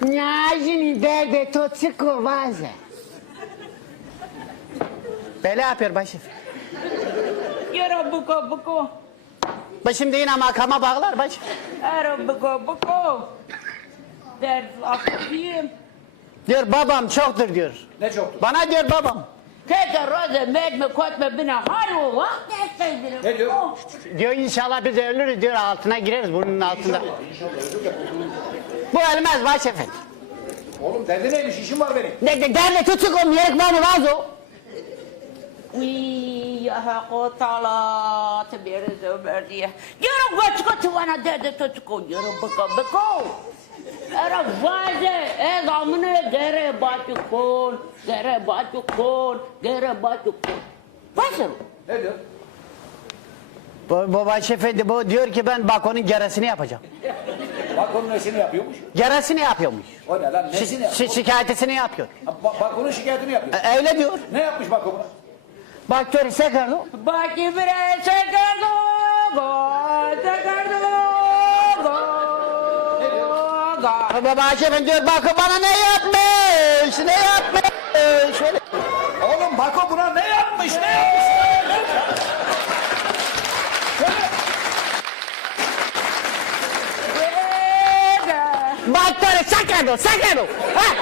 Gnajini derde to ciko vaze. Böyle yapıyor başım. Yürü buko buko. Başım yine makama bağlar başım. Yürü buko buko. Ders akıyım. Diyor babam çoktur diyor. Ne çoktu? Bana diyor babam. Kete roze medme kotme bina halu vak desteğidir. Ne diyor? Diyor inşallah biz ölürüz diyor altına gireriz burnunun altında. Bu ölmez başefendi. Oğlum derdi neymiş? İşim var benim. De, de, derle tutukum yerek bana vazo. Uy ya hakotala tebere zoberdiye. Yürü başka tuvana derde tutuko. Yürü buko buko. Era vaze, e zamne gere batukon, gere batukon, gere batukon. Basın. Ne diyor? Bu, bu başefendi bu diyor ki ben bak onun geresini yapacağım. Bak onun nesini yapıyormuş. Geresini yapıyormuş. O ne lan? Nesini Şi, yapıyor? şi, şikayetini yapıyor. Ha, Bak, onun şikayetini yapıyor. E, öyle diyor. Ne yapmış bak ona? Bak gör sekardo. Baki bre sekardo, go, go. Baba başefendi diyor bakın bana ne yapmış, ne yapmış. Şöyle. Oğlum Bako buna ne yapmış? Ne yapmış? Söyle. Brega. Bak gör sekardo, sekardo. Ha?